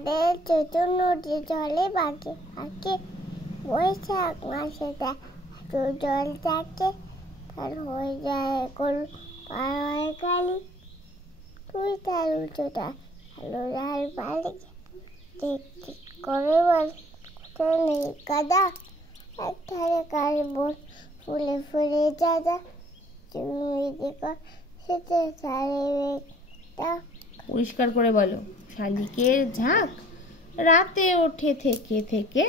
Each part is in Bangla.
আমাদের ছোট নদী জলে বাঁকে বাঁকে বৈশাখ মাসে জল থাকে তার হয়ে যায় গোল পার হয় কালি তুই তার উল্টোটা আলো লাল বালি দেখতে করে বল কোথাও নেই কাদা একধারে কারে বল ফুলে ফুলে দাদা তুমি দেখো সেতে সারে বেগটা পরিষ্কার করে বলো। শালিকের ঝাঁক রাতে ওঠে থেকে থেকে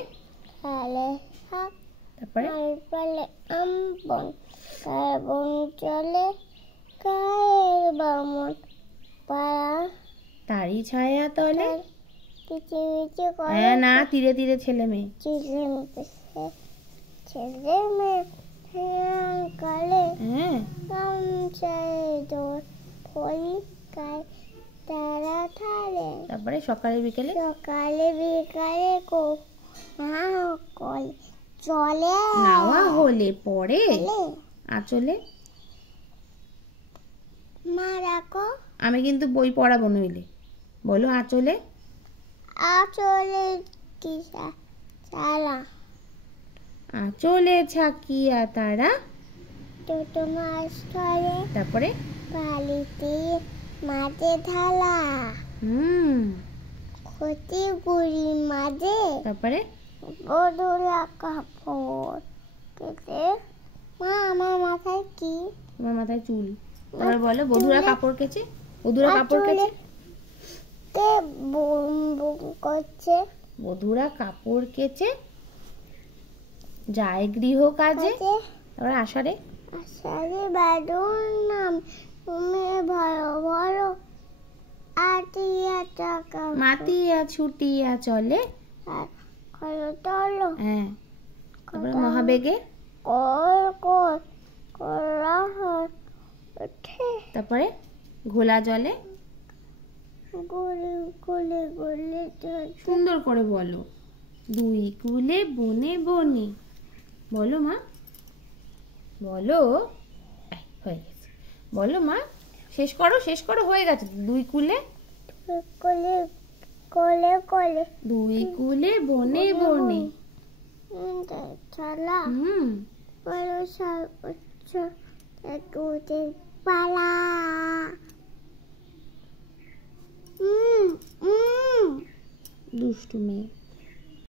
খালে হাক তারপরে পালে আমবন কার্বন চলে কায়ের বামন পাড়া তারই ছায়া তলে কিচিমিচি করে হ্যাঁ না তীরে তীরে ছেলে মেয়ে ছেলে মেয়ে কালে হ্যাঁ গামছায় দৌড় ফলি গায়ে তারা থালে তারপরে সকালে বিকেলে সকালে বিকালে কল চলে নাওয়া হলে পরে আঁচলে মা রাখো আমি কিন্তু বই পড়াবো নইলে বলো আঁচলে আচলে কি সারা আঁচলে ছাকিয়া তারা ছোট মাছ ধরে তারপরে বালিতে মাঝে ঢালা ক্ষতি গুড়ি মাঝে তারপরে বদলা কাপড় কেটে মা আমার মাথায় কি তোমার মাথায় চুল তারপরে বলো বধুরা কাপড় কেচে বধুরা কাপড় কেচে কে বুম বুম করছে বধুরা কাপড় কেচে যায় গৃহ কাজে তারপরে আষাঢ়ে আষাঢ়ে বাদুর নাম তুমি ভরো ভরো আটিয়া টাকা মাতিয়া ছুটিয়া চলে করো তলো হ্যাঁ তারপরে মহাবেগে কর কর করা ওঠে তারপরে ঘোলা জলে গলে গলে গলে সুন্দর করে বলো দুই কুলে বনে বনে বলো মা বলো হয়ে গেছে বলো মা শেষ করো হয়ে গেছে দুই কুলে কলে কলে কলে দুই কুলে বনে বনে চলা বলো একটু পালা দুষ্টু মেয়ে